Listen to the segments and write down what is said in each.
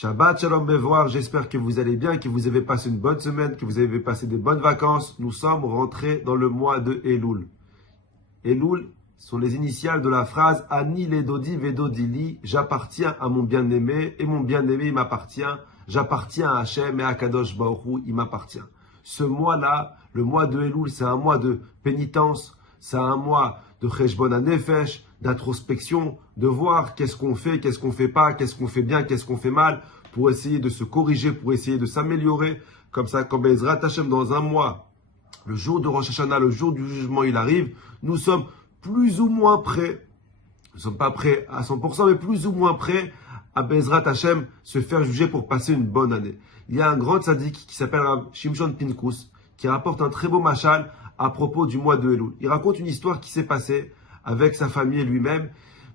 Shabbat Shalom Bevoar, j'espère que vous allez bien, que vous avez passé une bonne semaine, que vous avez passé des bonnes vacances. Nous sommes rentrés dans le mois de Elul. Elul sont les initiales de la phrase Ani Ledodi Vedodili, j'appartiens à mon bien-aimé et mon bien-aimé il m'appartient. J'appartiens à Hachem et à Kadosh Baruch Hu, il m'appartient. Ce mois-là, le mois de Elul, c'est un mois de pénitence, c'est un mois de Cheshbon HaNefesh, d'introspection, de voir qu'est-ce qu'on fait pas, qu'est-ce qu'on fait bien, qu'est-ce qu'on fait mal, pour essayer de se corriger, pour essayer de s'améliorer. Comme ça, quand Bezrat Hashem, dans un mois, le jour de Rosh Hashanah, le jour du jugement, il arrive, nous sommes plus ou moins prêts, nous ne sommes pas prêts à 100%, mais plus ou moins prêts à Bezrat Hashem se faire juger pour passer une bonne année. Il y a un grand tzaddik qui s'appelle Shimshon Pinkus, qui rapporte un très beau machal à propos du mois de Elul. Il raconte une histoire qui s'est passée avec sa famille et lui-même.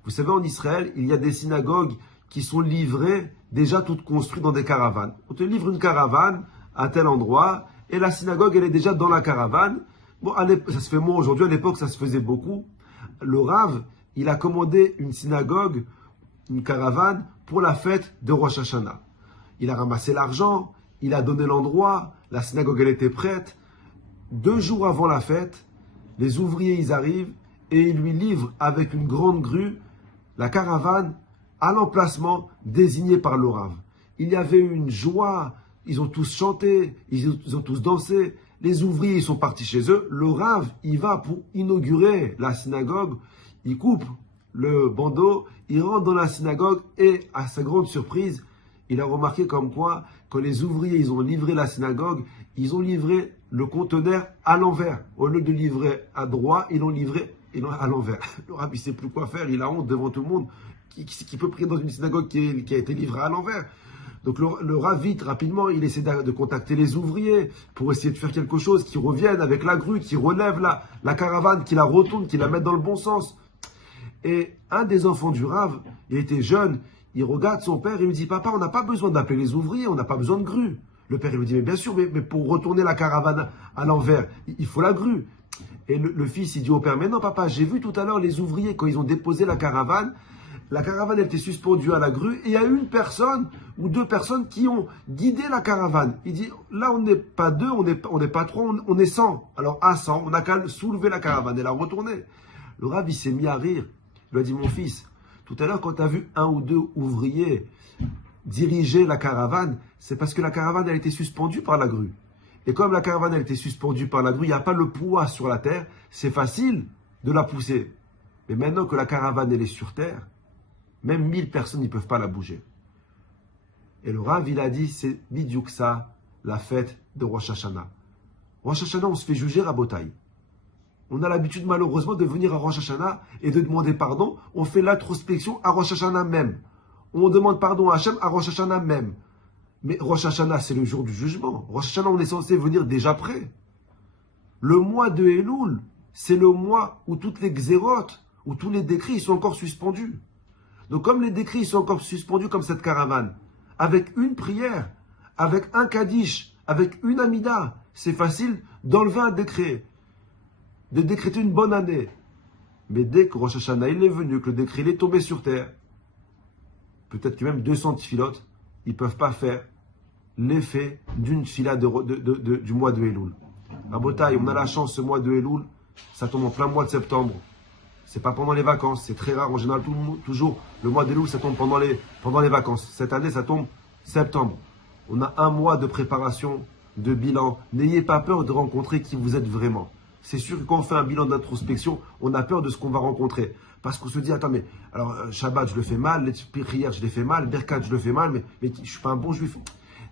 Vous savez, en Israël, il y a des synagogues qui sont livrées, déjà toutes construites dans des caravanes. On te livre une caravane à tel endroit, et la synagogue, elle est déjà dans la caravane. Bon, ça se fait moins aujourd'hui, à l'époque, ça se faisait beaucoup. Le Rav, il a commandé une synagogue, une caravane, pour la fête de Rosh Hashanah. Il a ramassé l'argent, il a donné l'endroit, la synagogue, elle était prête. 2 jours avant la fête, les ouvriers, ils arrivent, et ils lui livrent avec une grande grue la caravane à l'emplacement désigné par le Rav. Il y avait une joie, ils ont tous chanté, ils ont tous dansé. Les ouvriers, ils sont partis chez eux. Le Rav, il va pour inaugurer la synagogue. Il coupe le bandeau, il rentre dans la synagogue et, à sa grande surprise, il a remarqué comme quoi, quand les ouvriers, ils ont livré la synagogue, ils ont livré le conteneur à l'envers. Au lieu de livrer à droite, ils l'ont livré à l'envers. Le Rav, il ne sait plus quoi faire, il a honte devant tout le monde. Qui peut prier dans une synagogue qui a été livrée à l'envers? Donc le Rav, vite, rapidement, il essaie de contacter les ouvriers pour essayer de faire quelque chose, qui reviennent avec la grue, qui relève la caravane, qui la retourne, qui la mette dans le bon sens. Et un des enfants du Rav, il était jeune, il regarde son père et lui dit « Papa, on n'a pas besoin d'appeler les ouvriers, on n'a pas besoin de grue. » Le père, il lui dit « Mais bien sûr, mais pour retourner la caravane à l'envers, il faut la grue. » Et le fils, il dit au père « Mais non, papa, j'ai vu tout à l'heure les ouvriers, quand ils ont déposé la caravane elle était suspendue à la grue et il y a une personne ou 2 personnes qui ont guidé la caravane. Il dit, là, on n'est pas 2, on n'est pas 3, on est 100. Alors, à 100, on n'a qu'à soulever la caravane et la retourner. » Le Rav, il s'est mis à rire. Il lui a dit, mon fils, tout à l'heure, quand tu as vu 1 ou 2 ouvriers diriger la caravane, c'est parce que la caravane, elle était suspendue par la grue. Et comme la caravane, elle était suspendue par la grue, il n'y a pas le poids sur la terre, c'est facile de la pousser. Mais maintenant que la caravane, elle est sur terre, même 1000 personnes ne peuvent pas la bouger. Et le Rav, il a dit, c'est bidiouk ça, la fête de Rosh Hashanah. Rosh Hashanah, on se fait juger à Botaï. On a l'habitude malheureusement de venir à Rosh Hashanah et de demander pardon. On fait l'introspection à Rosh Hashanah même. On demande pardon à Hachem à Rosh Hashanah même. Mais Rosh Hashanah, c'est le jour du jugement. Rosh Hashanah, on est censé venir déjà prêt. Le mois de Elul, c'est le mois où toutes les xérotes, où tous les décrets, ils sont encore suspendus. Donc comme les décrets ils sont encore suspendus comme cette caravane, avec une prière, avec un kaddish, avec une amida, c'est facile d'enlever un décret, de décréter une bonne année. Mais dès que Rosh Hashanah il est venu, que le décret il est tombé sur terre, peut-être que même 200 tfilotes, ils ne peuvent pas faire l'effet d'une tfila du mois de Elul. À Botaï, on a la chance, ce mois de Elul, ça tombe en plein mois de septembre. C'est pas pendant les vacances, c'est très rare. En général, toujours, le mois d'Elul, ça tombe pendant les vacances. Cette année, ça tombe septembre. On a 1 mois de préparation, de bilan. N'ayez pas peur de rencontrer qui vous êtes vraiment. C'est sûr que quand on fait un bilan d'introspection, on a peur de ce qu'on va rencontrer. Parce qu'on se dit, attends, mais alors Shabbat, je le fais mal, les prières, je les fais mal, Birkat, je le fais mal, mais je ne suis pas un bon juif.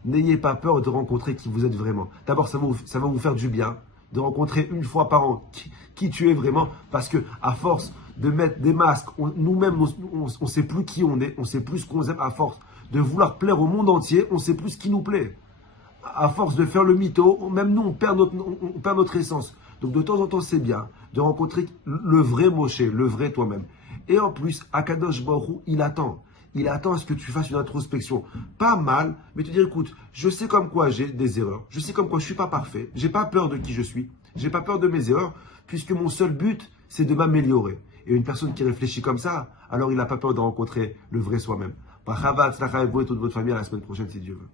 N'ayez pas peur de rencontrer qui vous êtes vraiment. D'abord, ça va vous faire du bien de rencontrer une fois par an qui tu es vraiment, parce que à force de mettre des masques, nous-mêmes, on ne sait plus qui on est, on ne sait plus ce qu'on aime, à force de vouloir plaire au monde entier, on ne sait plus ce qui nous plaît. À force de faire le mytho, même nous, on perd notre essence. Donc de temps en temps, c'est bien de rencontrer le vrai Moshe, le vrai toi-même. Et en plus, Akadosh Baruch Hu, il attend. Il attend à ce que tu fasses une introspection. Pas mal, mais te dire, écoute, je sais comme quoi j'ai des erreurs. Je sais comme quoi je ne suis pas parfait. Je n'ai pas peur de qui je suis. Je n'ai pas peur de mes erreurs, puisque mon seul but, c'est de m'améliorer. Et une personne qui réfléchit comme ça, alors il n'a pas peur de rencontrer le vrai soi-même. Bracha, Hatzlacha et vous et toute votre famille à la semaine prochaine si Dieu veut.